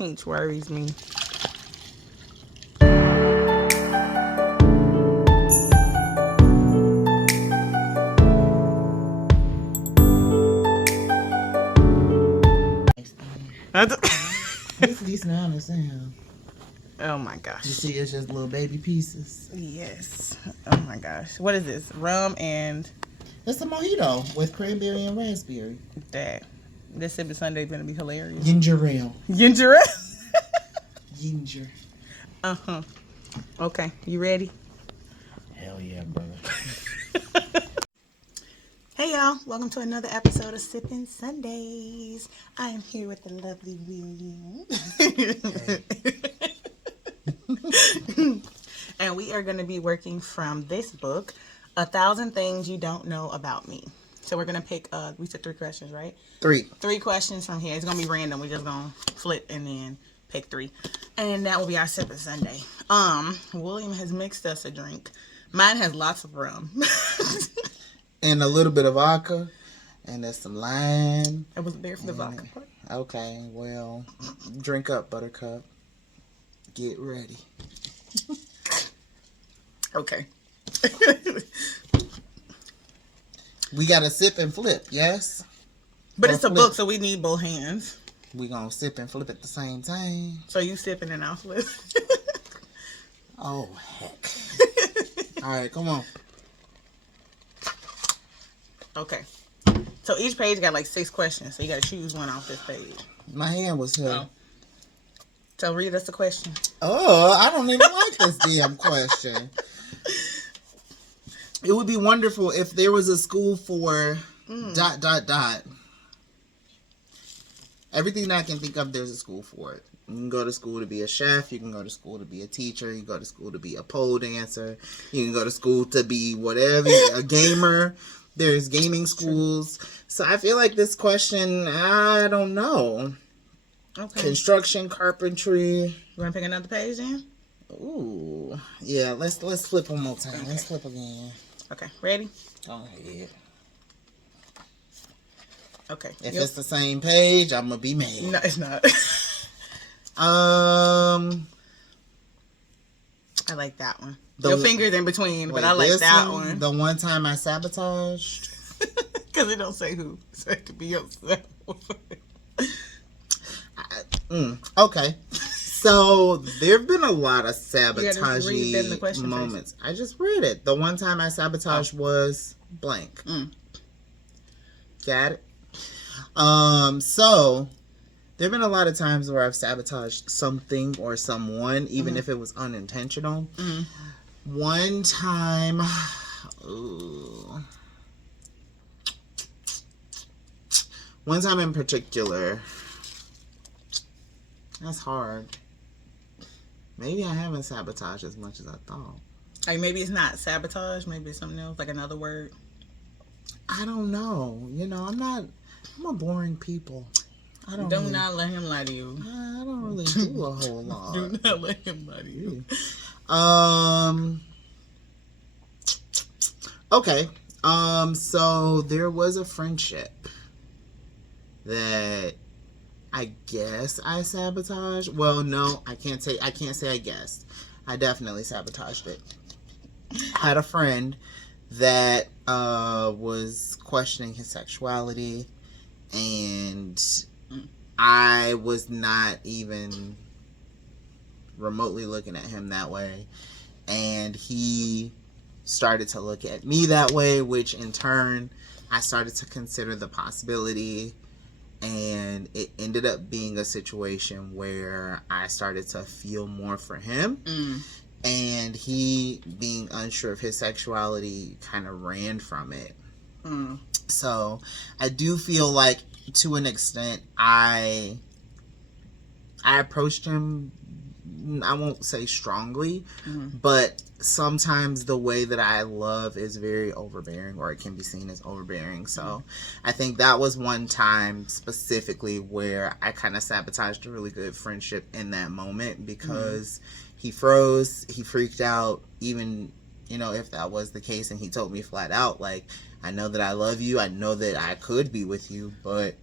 which worries me. It's decent, I understand. Oh my gosh. You see, it's just little baby pieces. Yes. Oh my gosh. What is this? Rum and It's a mojito with cranberry and raspberry. that. This Sipping Sunday is gonna be hilarious. Ginger ale. Ginger ale. Ginger. Uh-huh. Okay. You ready? Hell yeah, brother. Hey y'all, welcome to another episode of Sipping Sundays. I am here with the lovely William. And we are going to be working from this book, 1,000 Things You Don't Know About Me. So we're going to pick, we said 3 questions, right? 3. 3 questions from here. It's going to be random. We're just going to flip and then pick 3. And that will be our Sipping Sunday. William has mixed us a drink. Mine has lots of rum. And a little bit of vodka. And there's some lime. I wasn't there for the vodka part. Okay, well, drink up, Buttercup. Get ready. Okay. We got to sip and flip, yes? But Or it's a flip. book, so we need both hands. We gonna sip and flip at the same time. So you sipping and I'll flip. Oh, heck. All right, come on. Okay. So each page got like 6 questions, so you got to choose one off this page. My hand was here. Oh. So read us the question. Oh, I don't even like this damn question. It would be wonderful if there was a school for ... Everything that I can think of, there's a school for it. You can go to school to be a chef. You can go to school to be a teacher. You can go to school to be a pole dancer. You can go to school to be whatever, a gamer. There's gaming schools. So I feel like this question, I don't know. Okay. Construction, carpentry. You want to pick another page then? Ooh. Yeah, let's flip one more time. Okay. Let's flip again. Okay. Ready? Go ahead. Okay. If it's the same page, I'm gonna be mad. No, it's not. I like that one. Your finger's in between, but I like that one. The one time I sabotaged. Because it don't say who. So it could be yourself. Okay. So there have been a lot of sabotaging moments. I just read it. The one time I sabotaged was blank. Got it? So there have been a lot of times where I've sabotaged something or someone, even if it was unintentional. One time, one time in particular, that's hard. Maybe I haven't sabotaged as much as I thought. Like maybe it's not sabotage, maybe it's something else, like another word. I don't know. You know, I'm a boring people. Do not let him lie to you. I don't really do a whole lot. Do not let him lie to you. Okay. So there was a friendship that I guess I sabotaged. Well, no, I can't say I guessed. I definitely sabotaged it. I had a friend that was questioning his sexuality, and I was not even remotely looking at him that way, and he started to look at me that way, which in turn I started to consider the possibility, and it ended up being a situation where I started to feel more for him. And he, being unsure of his sexuality, kind of ran from it. So I do feel like, to an extent, I approached him, I won't say strongly, but sometimes the way that I love is very overbearing, or it can be seen as overbearing. So I think that was one time specifically where I kind of sabotaged a really good friendship in that moment, because he froze, he freaked out, even, you know, if that was the case, and he told me flat out, like, I know that I love you, I know that I could be with you, but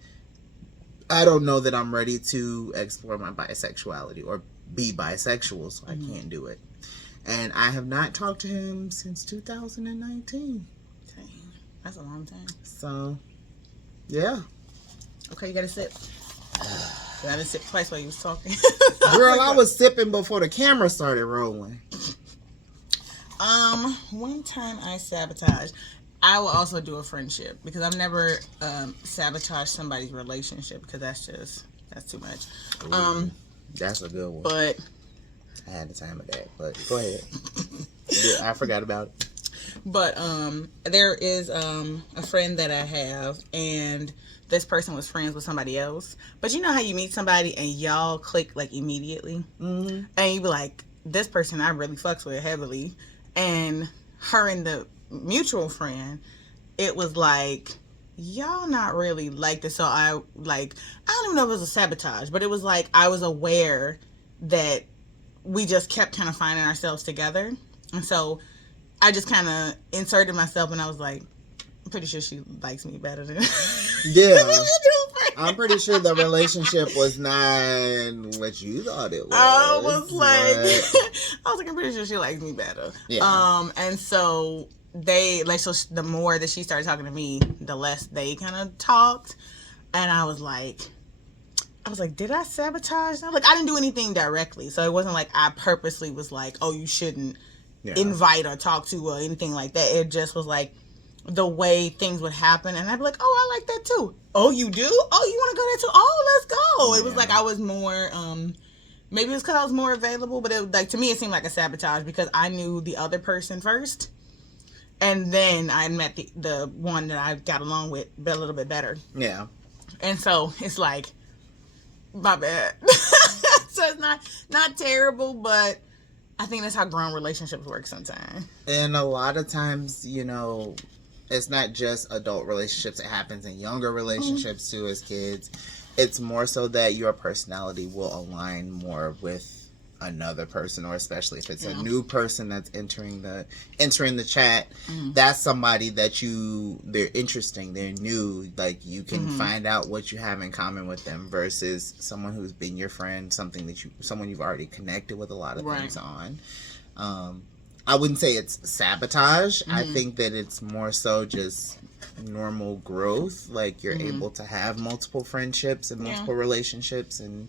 I don't know that I'm ready to explore my bisexuality or be bisexual, so I can't do it. And I have not talked to him since 2019. Dang, that's a long time. So, yeah. Okay, you gotta sip. I didn't sip twice while you was talking. Girl, I was sipping before the camera started rolling. One time I sabotaged. I will also do a friendship because I've never sabotaged somebody's relationship because that's too much. That's a good one. But I had the time of that. But go ahead. Yeah, I forgot about it. But there is a friend that I have, and this person was friends with somebody else. But you know how you meet somebody and y'all click like immediately, and you be like, this person I really fucks with heavily, and her and the mutual friend, it was like, y'all not really like this. So I don't even know if it was a sabotage, but it was like I was aware that we just kept kind of finding ourselves together, and so I just kind of inserted myself, and I was like, I'm pretty sure she likes me better than yeah. I'm pretty sure the relationship was not what you thought it was. I was like, I'm pretty sure she likes me better. Yeah. And so they so the more that she started talking to me, the less they kind of talked, and I was like, did I sabotage them? Like, I didn't do anything directly, so it wasn't like I purposely was like, oh, you shouldn't invite or talk to or anything like that. It just was like the way things would happen, and I'd be like, oh, I like that too. Oh, you do? Oh, you want to go there too? Oh, let's go. It was like I was more maybe it's because I was more available, but it like to me it seemed like a sabotage because I knew the other person first, and then I met the one that I got along with a little bit better. Yeah. And so it's like, my bad. So it's not terrible, but I think that's how grown relationships work sometimes. And a lot of times, you know, it's not just adult relationships. It happens in younger relationships too as kids. It's more so that your personality will align more with another person, or especially if it's a new person that's entering the chat. That's somebody that they're interesting, they're new, like you can find out what you have in common with them versus someone who's been your friend, someone you've already connected with a lot of things on. I wouldn't say it's sabotage. I think that it's more so just normal growth. Like you're able to have multiple friendships and multiple relationships, and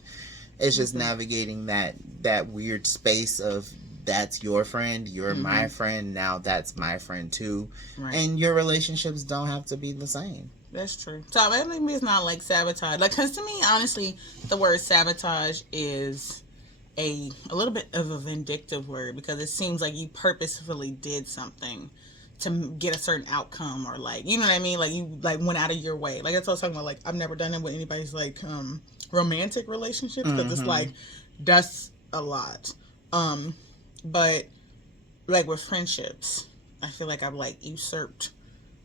it's just navigating that weird space of that's your friend, you're my friend, now that's my friend too. Right. And your relationships don't have to be the same. That's true. So maybe it's not like sabotage. Like, because to me, honestly, the word sabotage is a little bit of a vindictive word because it seems like you purposefully did something to get a certain outcome, or like, you know what I mean? Like you like went out of your way. Like that's what I was talking about. Like I've never done it with anybody's like romantic relationships because it's like that's a lot. But like with friendships, I feel like I've like usurped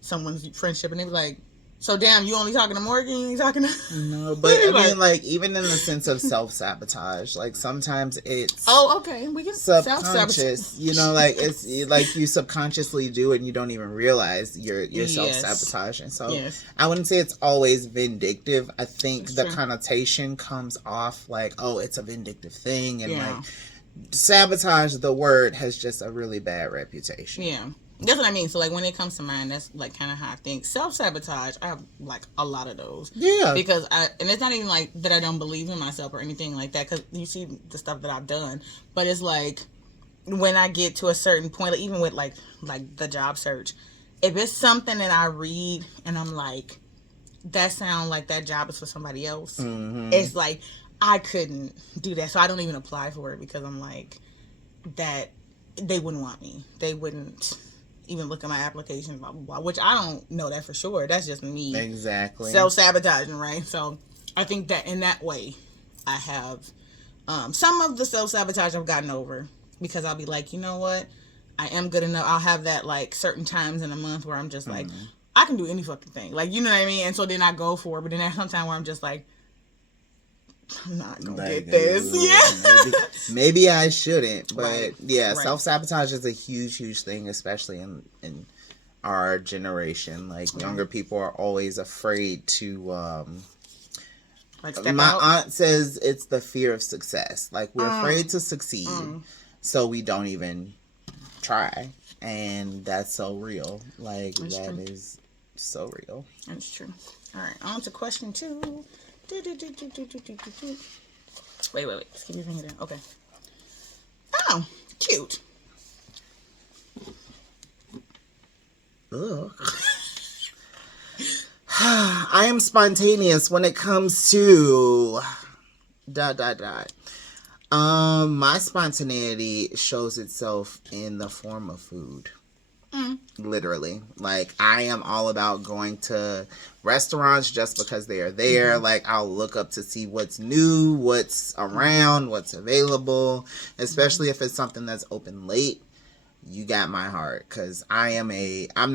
someone's friendship, and they be like, so damn, you only talking to Morgan, you ain't talking to... No, but I mean, like, even in the sense of self-sabotage, like, sometimes it's... Oh, okay. We can subconscious, you know, like, it's like you subconsciously do it and you don't even realize you're self-sabotaging. So, I wouldn't say it's always vindictive. I think the connotation comes off like, oh, it's a vindictive thing, and, like, sabotage, the word, has just a really bad reputation. Yeah. That's what I mean. So, like, when it comes to mine, that's, like, kind of how I think. Self-sabotage, I have, like, a lot of those. Yeah. Because and it's not even, like, that I don't believe in myself or anything like that, because you see the stuff that I've done. But it's, like, when I get to a certain point, like, even with, like the job search, if it's something that I read and I'm like, that sounds like that job is for somebody else, it's, like, I couldn't do that. So I don't even apply for it because I'm, like, that they wouldn't want me. They wouldn't even look at my application, blah, blah, blah, which I don't know that for sure. That's just me. Exactly. Self-sabotaging, right? So I think that in that way, I have some of the self-sabotage I've gotten over because I'll be like, you know what? I am good enough. I'll have that, like, certain times in a month where I'm just like, I can do any fucking thing. Like, you know what I mean? And so then I go for it. But then there's some time where I'm just like, I'm not gonna get this. Maybe I shouldn't. But self-sabotage is a huge thing, especially in our generation. Like younger people are always afraid to Like step My out? aunt says it's the fear of success. Like, we're afraid to succeed, so we don't even try. And that's so real. Like, That's that true. is so real. That's true. All right, on to question 2. Wait. Just keep your finger down. Okay. Oh, cute. Ugh. I am spontaneous when it comes to ... My spontaneity shows itself in the form of food. Literally. Like, I am all about going to restaurants just because they are there. Like, I'll look up to see what's new, what's around, what's available, especially if it's something that's open late. You got my heart, because I'm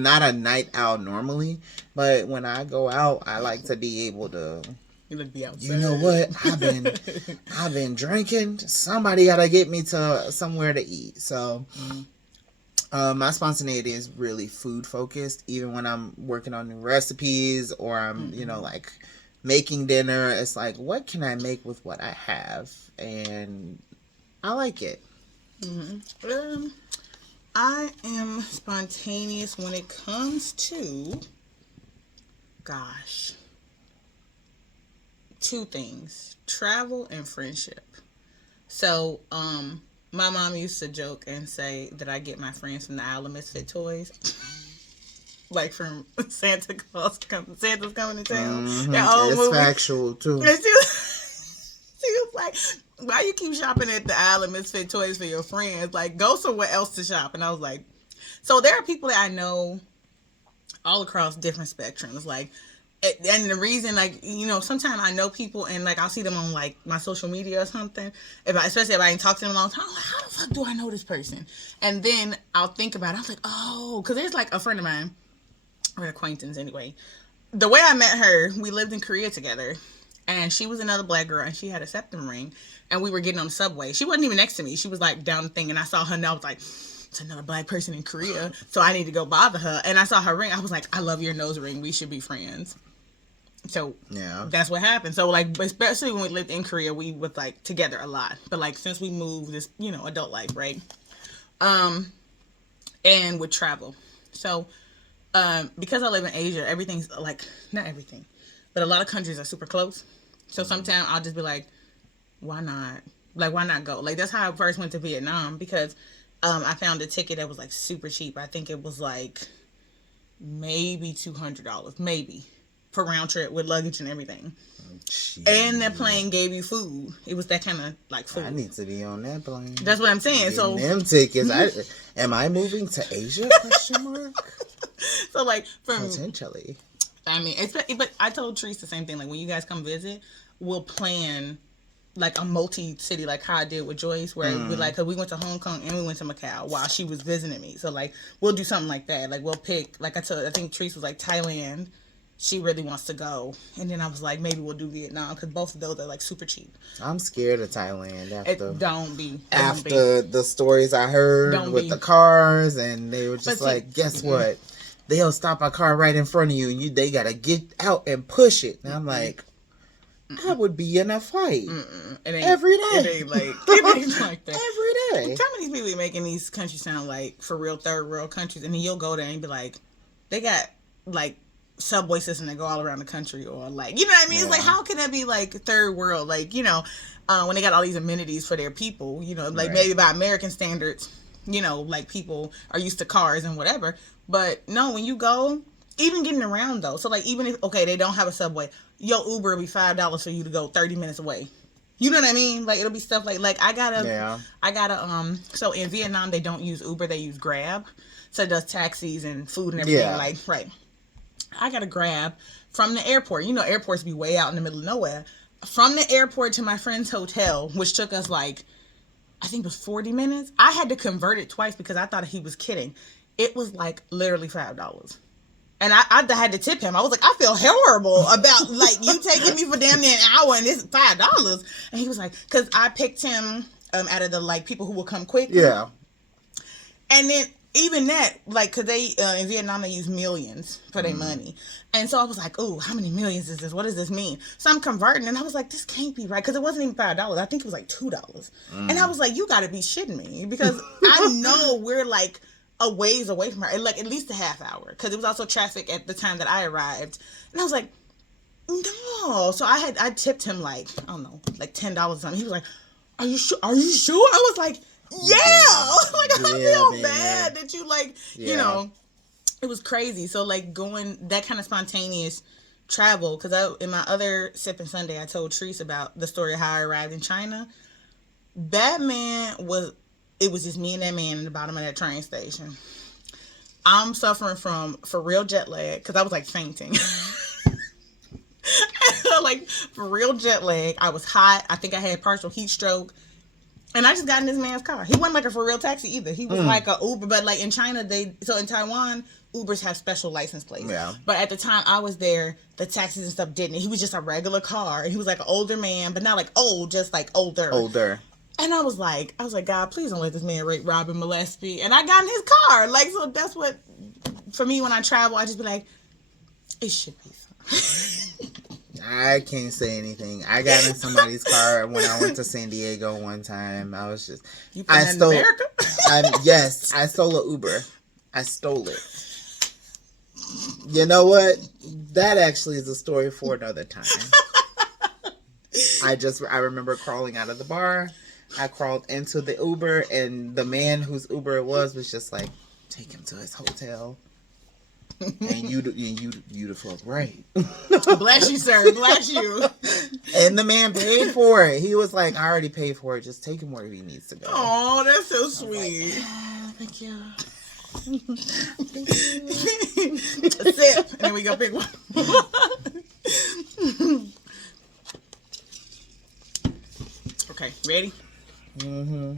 not a night owl normally, but when I go out, I like to be able to, you know what, I've been drinking, somebody gotta get me to somewhere to eat. So my spontaneity is really food focused, even when I'm working on new recipes, or I'm like making dinner. It's like, what can I make with what I have? And I like it. I am spontaneous when it comes to, gosh, 2 things: travel and friendship. So, my mom used to joke and say that I get my friends from the Isle of Misfit Toys. Like from Santa's coming to town. That old It's movie. factual too. And she was like, why you keep shopping at the Isle of Misfit Toys for your friends? Like, go somewhere else to shop. And I was like, so there are people that I know all across different spectrums. Like, and the reason, like, you know, sometimes I know people and, like, I'll see them on, like, my social media or something. Especially if I ain't talked to them in a long time. I'm like, how the fuck do I know this person? And then I'll think about it. I was like, oh, because there's, like, a friend of mine, or an acquaintance anyway. The way I met her, we lived in Korea together. And she was another black girl, and she had a septum ring. And we were getting on the subway. She wasn't even next to me. She was, like, down the thing. And I saw her, and I was like, it's another black person in Korea. So I need to go bother her. And I saw her ring. I was like, I love your nose ring. We should be friends. So Yeah. that's what happened. So, like, especially when we lived in Korea, we were, like, together a lot. But, like, since we moved, this, you know, adult life, right? And with travel. So, because I live in Asia, everything's, like, not everything, but a lot of countries are super close. So sometimes I'll just be like, why not? Like, why not go? Like, that's how I first went to Vietnam, because I found a ticket that was, like, super cheap. I think it was, like, maybe $200, maybe, for round trip with luggage and everything. Jeez. And that plane gave you food. It was that kind of, like, food. I need to be on that plane. That's what I'm saying. So them tickets. Am I moving to Asia? Question mark. So, like, from Potentially. I mean, but I told Therese the same thing. Like, when you guys come visit, we'll plan, like, a multi-city, like how I did with Joyce, where we, like, cause we went to Hong Kong and we went to Macau while she was visiting me. So, like, we'll do something like that. Like, we'll pick, like I think Therese was like Thailand. She really wants to go. And then I was like, maybe we'll do Vietnam, because both of those are, like, super cheap. I'm scared of Thailand After the stories I heard with the cars, and they were just like, guess what? They'll stop a car right in front of you, and they gotta get out and push it. And I'm like, I would be in a fight every day. It ain't like that. Every day. Some of these people making these countries sound like, for real, third world countries, and then you'll go there and be like, they got, like, subway system that go all around the country, or, like, you know what I mean? It's like, how can that be, like, third world? Like, you know, when they got all these amenities for their people, you know, like, maybe by American standards, you know, like, people are used to cars and whatever. But no, when you go, even getting around though, so, like, even if, okay, they don't have a subway, your Uber will be $5 for you to go 30 minutes away. You know what I mean? Like, it'll be stuff like I gotta, so in Vietnam, they don't use Uber, they use Grab. So it does taxis and food and everything. Like, right. I got to Grab from the airport. You know, airports be way out in the middle of nowhere. From the airport to my friend's hotel, which took us, like, I think it was 40 minutes. I had to convert it twice because I thought he was kidding. It was, like, literally $5. And I had to tip him. I was like, I feel horrible about, like, you taking me for damn near an hour and it's $5. And he was like, because I picked him out of the, like, people who will come quick. Yeah. And then even that, like, cause they in Vietnam they use millions for their money, and so I was like, oh, how many millions is this? What does this mean? So I'm converting, and I was like, this can't be right, cause it wasn't even $5. I think it was like $2, and I was like, you got to be shitting me, because I know we're like a ways away from her, like at least a half hour, cause it was also traffic at the time that I arrived, and I was like, no. So I tipped him like, I don't know, like $10 or something. He was like, are you sure? Are you sure? I was like, yeah. Like, I feel bad that you like, you know, it was crazy. So like going that kind of spontaneous travel, because in my other Sipping Sunday I told Treese about the story of how I arrived in China. It was just me and that man in the bottom of that train station. I'm suffering from for real jet lag, because I was like fainting. Like, for real jet lag. I was hot. I think I had partial heat stroke. And I just got in this man's car. He wasn't like a for real taxi either. He was like a Uber. But like in China, in Taiwan, Ubers have special license plates. Yeah. But at the time I was there, the taxis and stuff didn't. He was just a regular car. And he was like an older man, but not like old, just like older. Older. And I was like, God, please don't let this man rape, rob, and molest me. And I got in his car. Like, so that's what, for me, when I travel, I just be like, it should be fine. I can't say anything. I got in somebody's car when I went to San Diego one time. I was just, you put that in America? Yes, I stole an Uber. I stole it. You know what? That actually is a story for another time. I remember crawling out of the bar. I crawled into the Uber, and the man whose Uber it was just like, take him to his hotel. And you'd have felt right. Bless you, sir. Bless you. And the man paid for it. He was like, I already paid for it. Just take him where he needs to go. Oh, that's so sweet. Like, thank you. A sip. And then we go pick one. Okay, ready? Mm-hmm.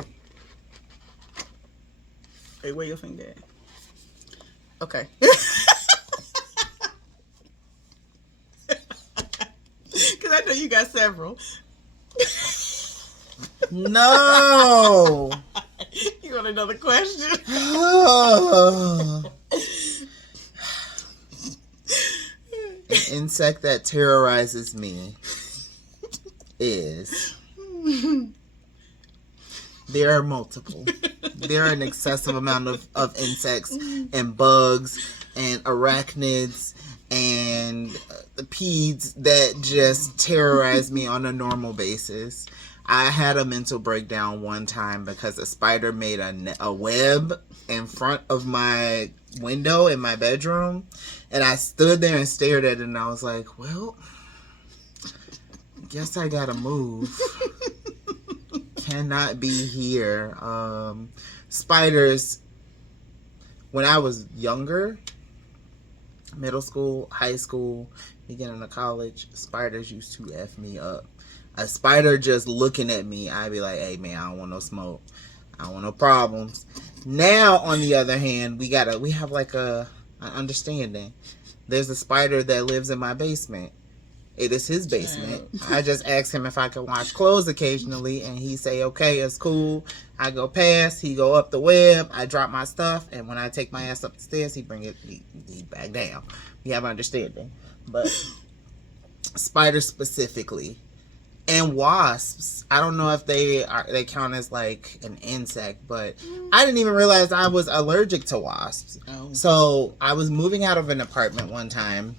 Hey, where your finger at? Okay. Because I know you got several. No. You want another question? An insect that terrorizes me is... There are multiple. There are an excessive amount of insects and bugs and arachnids and the peds that just terrorize me on a normal basis. I had a mental breakdown one time because a spider made a web in front of my window in my bedroom, and I stood there and stared at it, and I was like, well, guess I gotta move. Cannot be here. Spiders, when I was younger, middle school, high school, beginning of college, spiders used to F me up. A spider just looking at me, I'd be like, hey man, I don't want no smoke. I don't want no problems. Now, on the other hand, we have like an understanding. There's a spider that lives in my basement. It is his basement. I just asked him if I could wash clothes occasionally, and he say, okay, it's cool. I go past, he go up the web, I drop my stuff, and when I take my ass up the stairs, he bring it back down. We have understanding. But spiders specifically, and wasps, I don't know if they count as like an insect, but I didn't even realize I was allergic to wasps. Oh. So I was moving out of an apartment one time,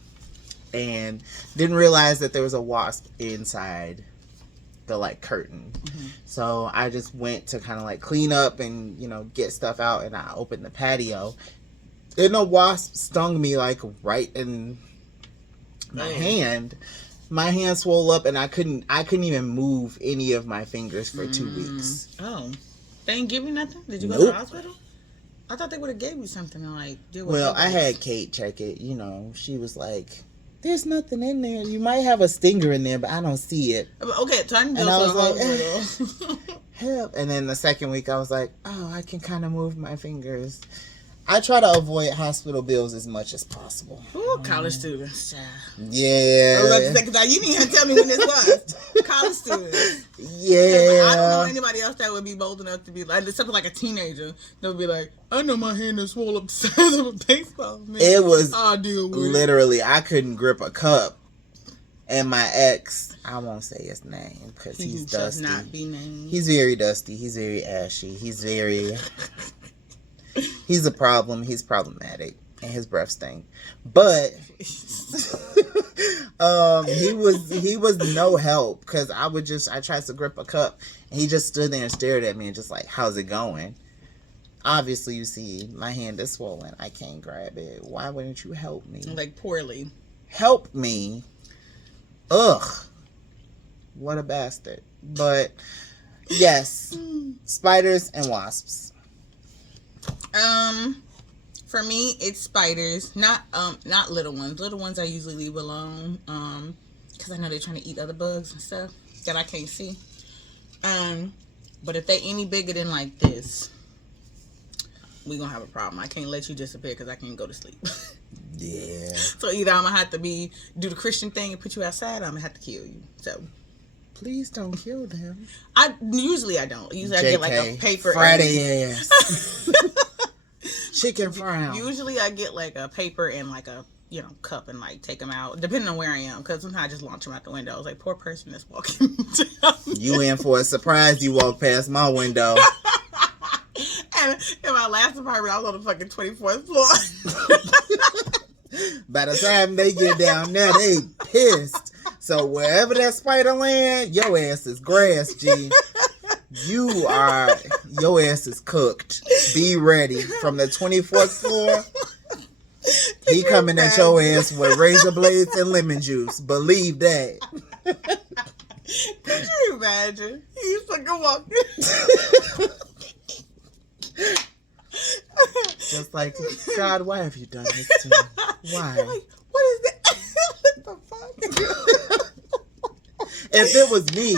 and didn't realize that there was a wasp inside the like curtain. Mm-hmm. So I just went to kind of like clean up and, you know, get stuff out, and I opened the patio, and a wasp stung me like right in my hand. My hand swole up, and I couldn't even move any of my fingers for 2 weeks. Oh, they didn't give you nothing? Did you go to the hospital? I thought they would have gave you something to like deal with. Well, I had Kate check it. You know, she was like, there's nothing in there. You might have a stinger in there, but I don't see it. Okay, time to go. And I was like, help. And then the second week, I was like, oh, I can kind of move my fingers. I try to avoid hospital bills as much as possible. Ooh, college students. Yeah. You didn't even tell me when this was. College students. Yeah. I don't know anybody else that would be bold enough to be like, something like a teenager that would be like, I know my hand is swollen up the size of a baseball. Man. It was I'll deal with literally, I couldn't grip a cup. And my ex, I won't say his name because he's dusty. Not be named. He's very dusty. He's very ashy. He's a problem. He's problematic. And his breath stink. But he was no help because I tried to grip a cup and he just stood there and stared at me and just like, how's it going? Obviously, you see, my hand is swollen. I can't grab it. Why wouldn't you help me? Like, poorly. Help me. Ugh. What a bastard. But, yes. Spiders and wasps. For me, it's spiders. Not little ones. Little ones I usually leave alone. Because I know they're trying to eat other bugs and stuff that I can't see. But if they any bigger than like this, we gonna have a problem. I can't let you disappear because I can't go to sleep. Yeah. So either I'm gonna have to do the Christian thing and put you outside, or I'm gonna have to kill you. So please don't kill them. Usually I don't. Usually JK, I get like a paper. Friday ass. Chicken frown. Usually I get like a paper and like a cup and like take them out, depending on where I am. Because sometimes I just launch them out the window. I was like, poor person that's walking down. You in for a surprise? You walk past my window. And in my last apartment, I was on the fucking 24th floor. By the time they get down there, they pissed. So wherever that spider land, your ass is grass, G. Your ass is cooked. Be ready. From the 24th floor, he coming at your ass with razor blades and lemon juice. Believe that. Could you imagine? He's fucking walking. Just like, God, why have you done this to me? Why? Like, what is that? What the fuck? If it was me,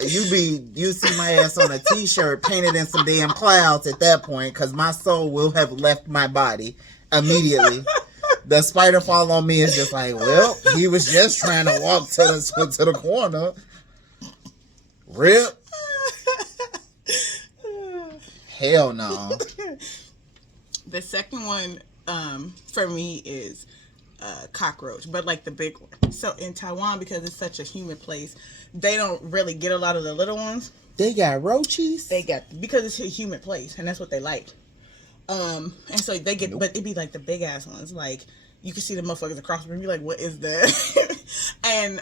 you see my ass on a t-shirt painted in some damn clouds at that point, because my soul will have left my body immediately. The spider fall on me is just like, well, he was just trying to walk to the corner. Rip. Hell no. The second one for me is cockroach, but like the big one. So in Taiwan, because it's such a humid place, they don't really get a lot of the little ones. They got roaches? Because it's a humid place, and that's what they like. And so they get, but it'd be like the big ass ones. Like, you can see the motherfuckers across the room, you're like, what is that? And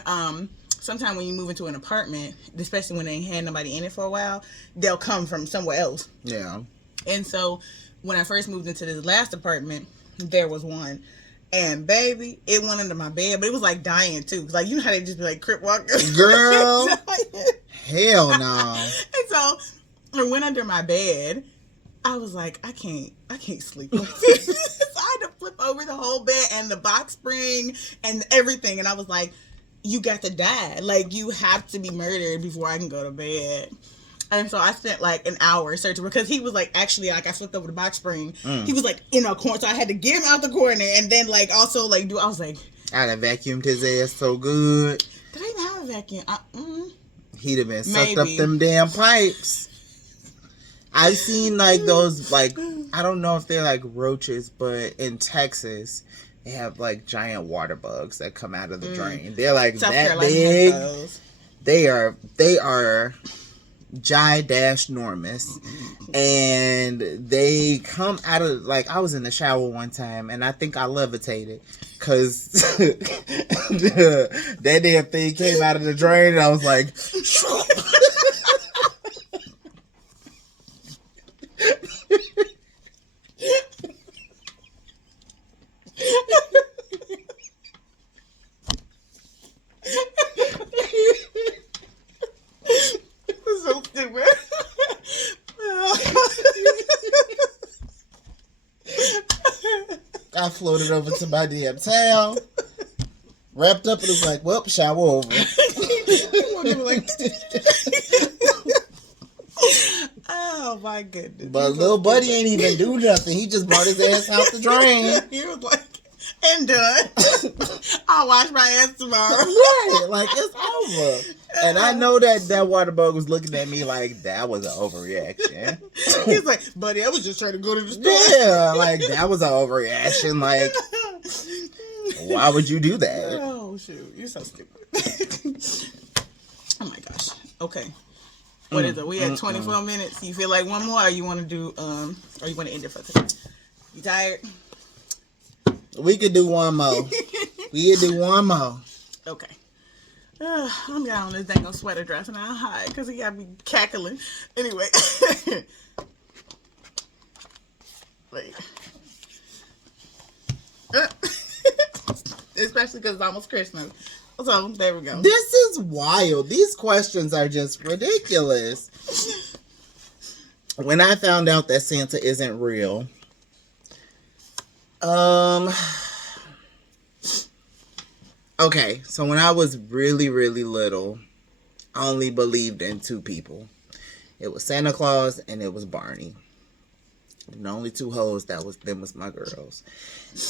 sometimes when you move into an apartment, especially when they ain't had nobody in it for a while, they'll come from somewhere else. Yeah. And so when I first moved into this last apartment, there was one. And baby, it went under my bed, but it was like dying too. Cause like, you know how they just be like crip walking? Girl. Hell no. And so it went under my bed. I was like, I can't sleep like this. So I had to flip over the whole bed and the box spring and everything. And I was like, you got to die. Like, you have to be murdered before I can go to bed. And so I spent like an hour searching, because he was like, actually, like, I flipped over the box spring. He was like in a corner. So I had to get him out the corner and then like also like I was like, I'd have vacuumed his ass so good. did I even have a vacuum? He'd have been sucked up them damn pipes. I've seen like those, like, I don't know if they're like roaches, but in Texas, they have like giant water bugs that come out of the drain. They're like South that Carolina big. has They are ginormous, and they come out of, like, I was in the shower one time and I think I levitated because that damn thing came out of the drain and I was like so stupid. I floated over to my damn towel, wrapped up, and was like, well, shower over. Oh my goodness. But little buddy ain't even do nothing. He just brought his ass out the drain. He was like, and done. I'll wash my ass tomorrow. Right, like it's over. And I know that water bug was looking at me like that was an overreaction. He's like, buddy, I was just trying to go to the store. Yeah, like that was an overreaction. Like, why would you do that? Oh shoot, you're so stupid. Oh my gosh. Okay. What is it? We had 24 minutes. You feel like one more, or you want to do or you want to end it for today? You tired? We could do one more. We could do one more. Okay. I'm down on this dang sweater dress and I'm hot because he got me cackling. Anyway. Wait. Especially because it's almost Christmas. So, there we go. This is wild. These questions are just ridiculous. When I found out that Santa isn't real, okay, so when I was really, really little, I only believed in two people. It was Santa Claus and it was Barney. The only two hoes them was my girls.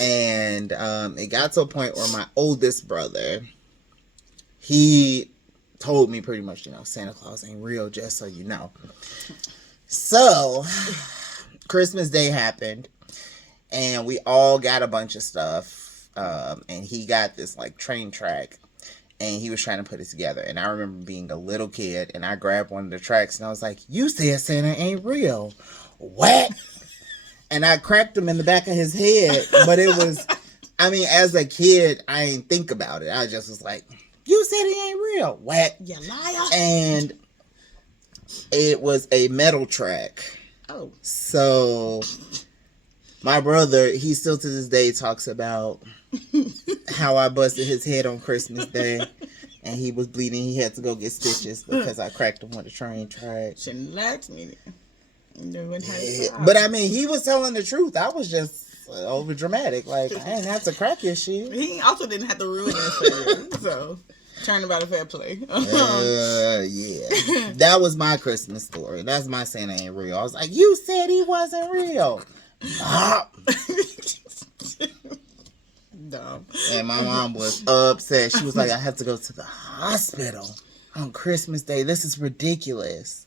And it got to a point where my oldest brother, he told me pretty much, Santa Claus ain't real, just so you know. So, Christmas Day happened, and we all got a bunch of stuff, and he got this, train track, and he was trying to put it together. And I remember being a little kid, and I grabbed one of the tracks, and I was like, you said Santa ain't real. What? And I cracked him in the back of his head, but it was, as a kid, I didn't think about it. I just was like, you said he ain't real. What? You liar. And it was a metal track. Oh. So my brother, he still to this day talks about how I busted his head on Christmas Day and he was bleeding. He had to go get stitches because I cracked him with a train track. Shouldn't let me. Yeah. But he was telling the truth. I was just over dramatic. Like, I didn't have to crack your shit. He also didn't have to ruin it for you. So, turn about a fair play. Yeah. That was my Christmas story. That's my Santa ain't real. I was like, you said he wasn't real. Dumb. And my mom was upset. She was like, I have to go to the hospital on Christmas Day. This is ridiculous.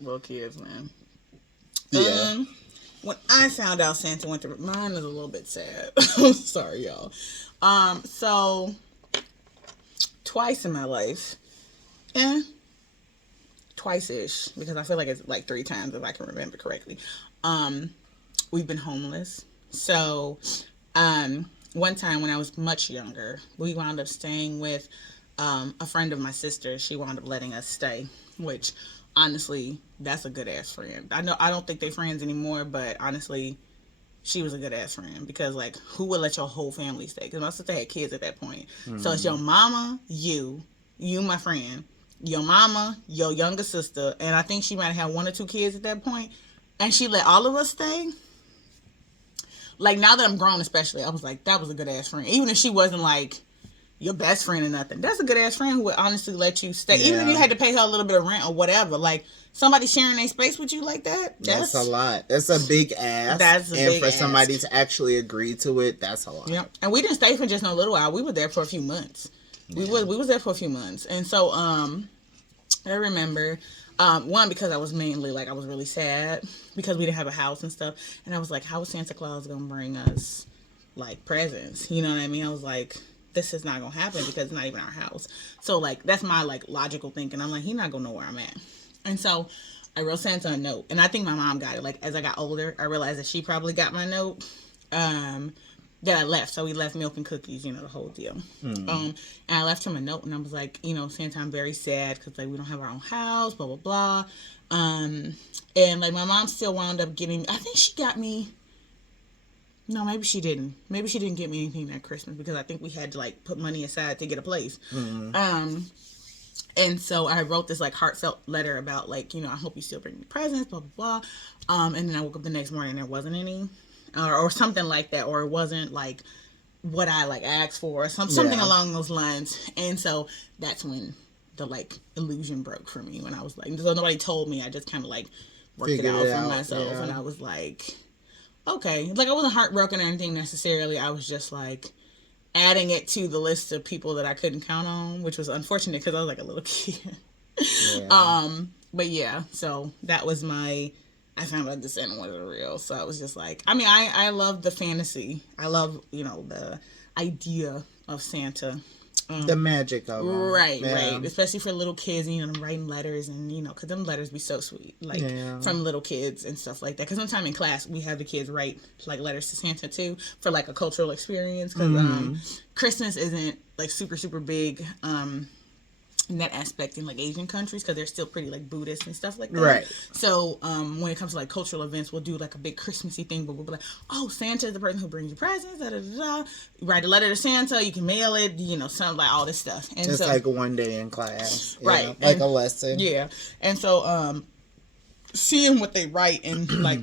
Little kids, man. Yeah. When I found out Santa went to, mine is a little bit sad. I'm sorry, y'all. So twice in my life, twice-ish, because I feel like it's 3 times if I can remember correctly. We've been homeless. So, one time when I was much younger, we wound up staying with a friend of my sister. She wound up letting us stay, which honestly, that's a good ass friend. I don't think they're friends anymore, but honestly, she was a good ass friend because who would let your whole family stay? Because my sister had kids at that point. Mm-hmm. So it's your mama, you my friend, your mama, your younger sister, and I think she might have had 1 or 2 kids at that point, and she let all of us stay. Now that I'm grown, especially, I was like, that was a good ass friend. Even if she wasn't your best friend or nothing, that's a good ass friend who would honestly let you stay. Yeah. Even if you had to pay her a little bit of rent or whatever, somebody sharing their space with you like that, that's a lot. That's a big ask. That's a big ask. Somebody to actually agree to it, that's a lot. Yep. And we didn't stay for just no little while. We were there for a few months. Yeah. We was there for a few months. And so I remember one, because I was mainly I was really sad because we didn't have a house and stuff, and I was like, how is Santa Claus gonna bring us presents? You know what I mean? I was like, this is not gonna happen because it's not even our house. So that's my logical thinking. I'm like, he's not gonna know where I'm at. And so I wrote Santa a note, and I think my mom got it. As I got older, I realized that she probably got my note. That I left. So we left milk and cookies, the whole deal. Mm. And I left him a note, and I was like, Santa, I'm very sad because we don't have our own house, blah blah blah. And my mom still wound up getting. I think she got me. No, maybe she didn't. Maybe she didn't get me anything that Christmas because I think we had to put money aside to get a place. Mm-hmm. And so I wrote this heartfelt letter about I hope you still bring me presents, blah blah blah. And then I woke up the next morning and there wasn't any, or something like that, or it wasn't what I asked for, or something along those lines. And so that's when the illusion broke for me. When I was so nobody told me. I just kind of worked it out for myself. And I was like, okay. Like, I wasn't heartbroken or anything necessarily. I was just like adding it to the list of people that I couldn't count on, which was unfortunate because I was like a little kid. Yeah. But yeah, so that was I found out the Santa wasn't real. So I was just like, I mean, I love the fantasy. I love, the idea of Santa. The magic of them. Right. Especially for little kids, them writing letters and, because them letters be so sweet. Like, from little kids and stuff like that. Because sometime in class, we have the kids write, like, letters to Santa, too, for, like, a cultural experience. Because Christmas isn't, like, super, super big in that aspect in, like, Asian countries. Because they're still pretty, like, Buddhist and stuff like that. Right. So, when it comes to, like, cultural events, we'll do, like, a big Christmassy thing. But we'll be like, oh, Santa is the person who brings you presents, da-da-da-da. You write a letter to Santa, you can mail it, something like all this stuff. And just like one day in class. Right. Like a lesson. Yeah. And so, seeing what they write and, like,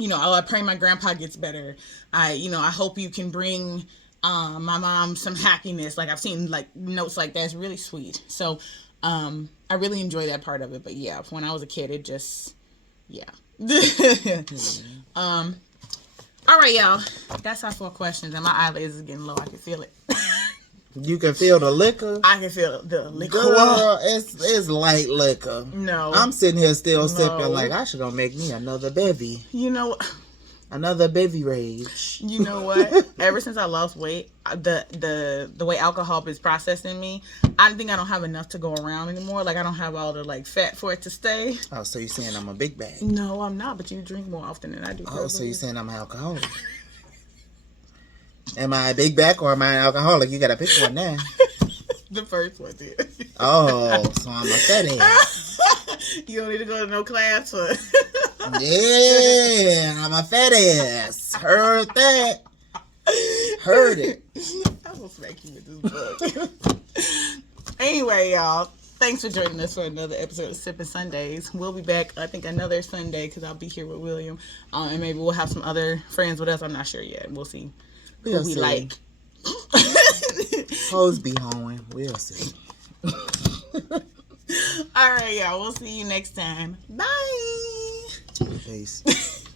I pray my grandpa gets better. I hope you can bring my mom some happiness. Like, I've seen, like, notes like that. It's really sweet. So, I really enjoy that part of it. But, yeah, when I was a kid, it just, yeah. All right, y'all. That's our 4 questions. And my eyelids is getting low. I can feel it. You can feel the liquor? I can feel the liquor. Girl, it's light liquor. No. I'm sitting here still sipping like I should go make me another bevy. You know what? Another bevy rage. You know what? Ever since I lost weight, the way alcohol is processed in me, I think I don't have enough to go around anymore. Like, I don't have all the, like, fat for it to stay. Oh, so you're saying I'm a big bag? No, I'm not, but you drink more often than I do. Oh, so you're saying I'm an alcoholic? Am I a big back or am I an alcoholic? You gotta pick one now. The first one did. Oh, so I'm a fat ass. You don't need to go to no class for. Yeah, I'm a fat ass. Heard that. Heard it. I will smack you with this book. Anyway, y'all. Thanks for joining us for another episode of Sipping Sundays. We'll be back, I think, another Sunday because I'll be here with William. And maybe we'll have some other friends with us. I'm not sure yet. We'll see who we like. Hoes be hoeing. We'll see. All right, y'all. We'll see you next time. Bye. Peace.